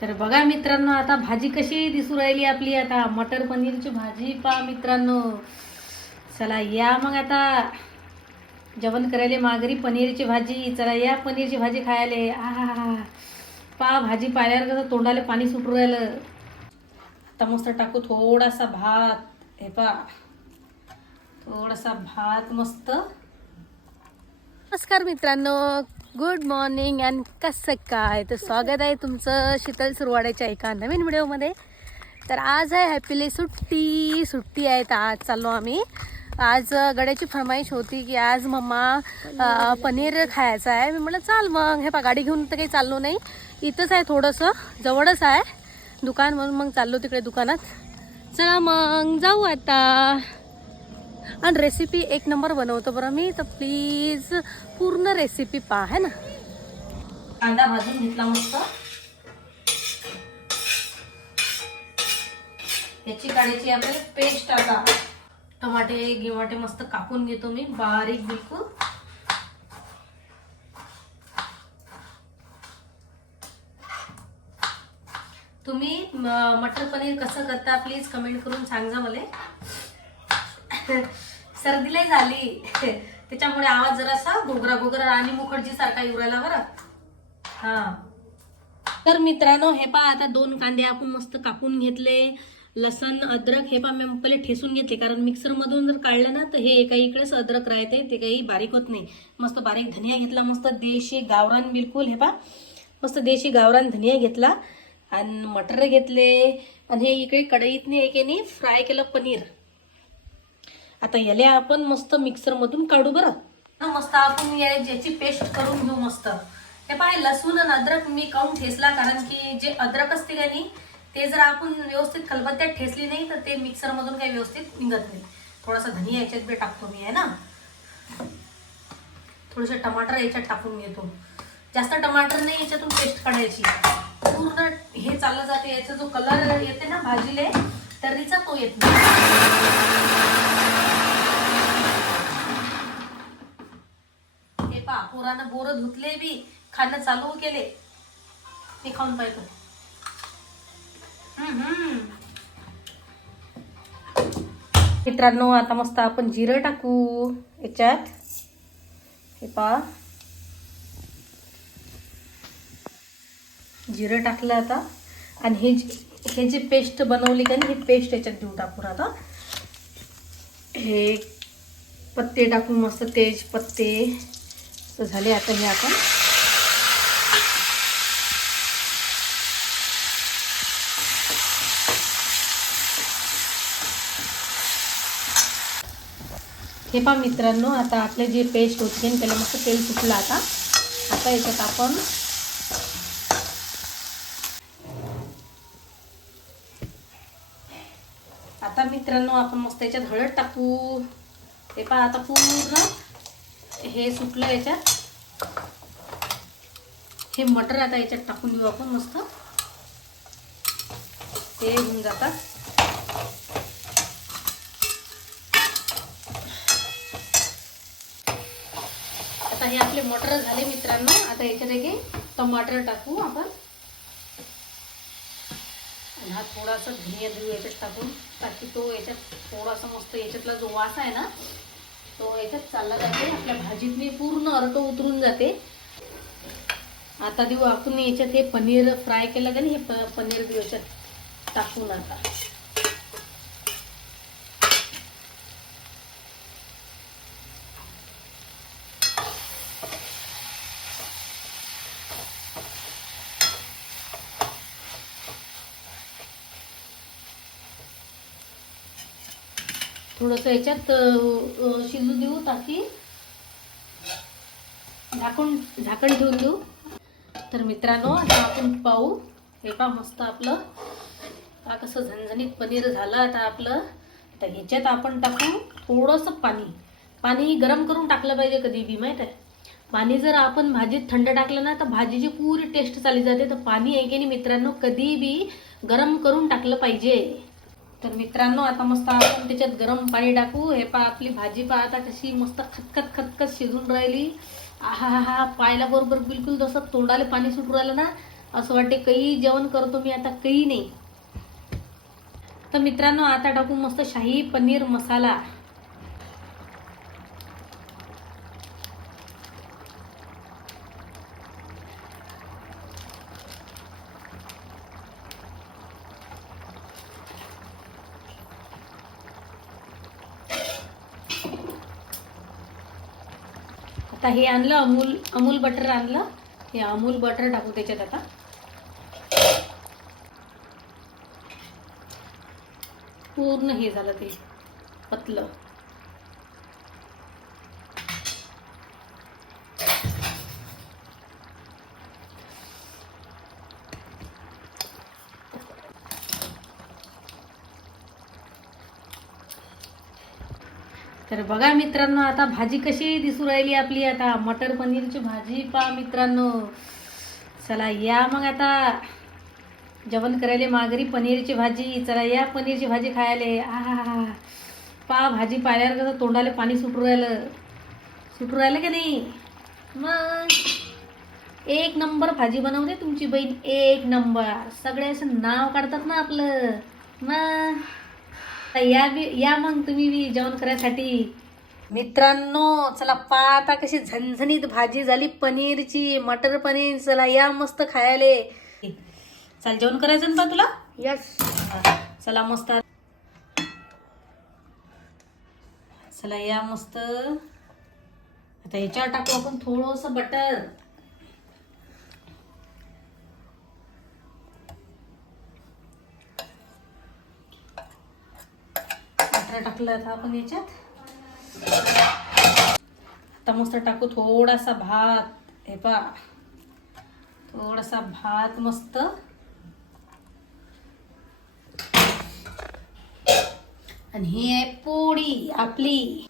तर बघा मित्रांनो आता भाजी कशी दिसू राहिली आपली? आता मटर पनीरची भाजी पा मित्रांनो. चला या मग आता. जेवण करायला माघारी पनीरची भाजी. चला या पनीरची भाजी खायले. आहा पा भाजी पाहिल्यावर कसं तोंडाला पाणी सुटू राहिलं. आता मस्त टाकू थोडासा भात. हे पा थोडासा भात मस्त. नमस्कार मित्रांनो. गुड मॉर्निंग अँड कसं काय तर स्वागत आहे तुमचं शीतल सुरवाड्याच्या एका नवीन व्हिडिओमध्ये. तर आज आहे हॅपीली सुट्टी. सुट्टी आहे तर आज चाललो आम्ही. आज गड्याची फरमाईश होती की आज मम्मा पनीर खायचं आहे. मी म्हटलं चाल मग हे पा गाडी घेऊन तर काही चाललो नाही. इथंच आहे थोडंसं जवळच आहे. दुकान म्हणून मग चाललो तिकडे दुकानात. चला मग जाऊ आता. आणि रेसिपी एक नंबर बनवतो बरं मी. तर प्लीज पूर्ण रेसिपी पहा है ना? कांदा भाजून घेतला मस्त. याची काढायची आपल्याला पेस्ट आता टमाटे गिमाटे मस्त कापून घेतो मी बारीक बिलकुल. तुम्ही मटर पनीर कसं करता प्लीज कमेंट करून सांगा मला. सर्दीलाही झाली. त्याच्यामुळे आवाज जरासा घोगरा घोगरा आणि मुखर्जी सारखा उरायला बरं. हा. तर मित्रांनो हे पहा आता दोन कांदे आपण मस्त कापून घेतले. लसण अद्रक हे पहा मी पहिले ठेसून घेतले. कारण मिक्सरमधून जर काढलं ना तर हे एका इकडेच अद्रक राहते ते काही बारीक होत नाही. मस्त बारीक धनिया घेतला मस्त देशी गावरान बिलकुल हे पहा. मस्त देशी गावरान धनिया घेतला. आणि मटर घेतले. आणि हे इकडे कढईतने एकेने फ्राय केलं पनीर. आता याले आपण मस्त मिक्सर मधून काढू बरं. ना मस्त आपण याची पेस्ट करून घेऊ मस्त. हे पाय लसूण आणि अद्रक मी काऊन ठेसला कारण की जे अद्रक असते का नाही ते जर आपण व्यवस्थित खलबत्त्यात ठेसली नाही तर ते मिक्सर मधून काही व्यवस्थित निघत नाही. थोडासा धनिया याच्यात बी टाकतो मी आहे ना? थोडेसे टमाटर याच्यात टाकून घेतो. जास्त टमाटर नाही याच्यातून पेस्ट काढायची. पूर्ण हे चाललं जाते याचा जो कलर येते ना भाजीले तरीचा तो येत नाही हे पा पोरानं बोरं धुतले बी खाणं चालू केले. ते खाऊन पाहिजे मित्रांनो आता मस्त आपण जिरं टाकू याच्यात. हे पा जिरं टाकलं आता. आणि हे हे जे पेस्ट बनवली का नाही, ही पेस्ट याच्यात देऊ टाकू आता. हे पत्ते टाकून मस्त तेज पत्ते झाले आता हे आपण हे पहा मित्रांनो आता आपले जे पेस्ट होते त्याला मस्त तेल सुटलं आता. आता याच्यात आपण आता मित्रांनो आपण मस्त याच्यात हळद टाकू. हे पहा आता पूर्ण हे सुटलं याच्यात. हे मटर आता याच्यात टाकून देऊ आपण मस्त. ते होऊन जातात. आता हे आपले मटर झाले मित्रांनो. आता याच्यात एक टमाटर टाकू आपण. आणि हा थोडासा धनिया धुऊ याच्यात टाकून ताकी तो याच्यात थोडासा मस्त याच्यातला जो वास आहे ना तो याच्यात चालला जाते आपल्या भाजीतली पूर्ण अर्क उतरून जाते. आता देऊ आपण याच्यात हे पनीर फ्राय केलं का नाही हे प- पनीर देऊ याच्यात टाकून आता. थोडंसं याच्यात शिजू देऊ ताकी झाकून झाकण ठेवून देऊ. तर मित्रांनो आता आपण पाहू. हे पा मस्त आपलं. का कसं झणझणीत पनीर झालं आता आपलं. तर ह्याच्यात आपण टाकू थोडंसं पाणी. पाणी गरम करून टाकलं पाहिजे कधी बी माहीत आहे? पाणी जर आपण भाजीत थंड टाकलं ना तर भाजीची पुरी टेस्ट चालली जाते. तर पाणी आहे की नाही मित्रांनो कधी बी गरम करून टाकलं पाहिजे. तर मित्रांनो आता मस्त आपण त्याच्यात गरम पाणी टाकू. हे पा आपली भाजी पहा आता कशी मस्त खतखत खतखत शिजून राहिली. आहा हा हा पाहायला बरोबर बिलकुल जसं तोंडाला पाणी सुटू राहिलं ना असं वाटते काही जेवण करतो मी आता काही नाही. तर मित्रांनो आता टाकू मस्त शाही पनीर मसाला. हे आणलं अमूल अमूल बटर आणलं. हे अमूल बटर टाकू त्याच्यात आता. पूर्ण हे झालं ते पतलं. तर बघा मित्रांनो आता भाजी कशी दिसू राहिली आपली? आता मटर पनीरची भाजी पा मित्रांनो. चला या मग आता. जेवण करायला माघारी पनीरची भाजी. चला या पनीरची भाजी खायला. आ पा भाजी पाहिल्यावर कसं तोंडाला पाणी सुटू राहिलं. सुटू राहिलं का नाही? मग. एक नंबर भाजी बनवते तुमची बहीण. एक नंबर. सगळे असं नाव काढतात ना आपलं. मग. तर या बी या मग तुम्ही बी जेवण करायसाठी. मित्रांनो चला पा आता कशी झणझणीत भाजी झाली पनीरची मटर पनीर चला या मस्त खायले. चल जेवण करायचं ना तुला? यस चला मस्त. चला या मस्त. आता याच्यावर टाकू आपण थोडस बटर. बटर टाकला होता आपण याच्यात. आता मस्त टाकू थोडासा भात. हे पा थोडासा भात मस्त. आणि ही आहे पोळी आपली.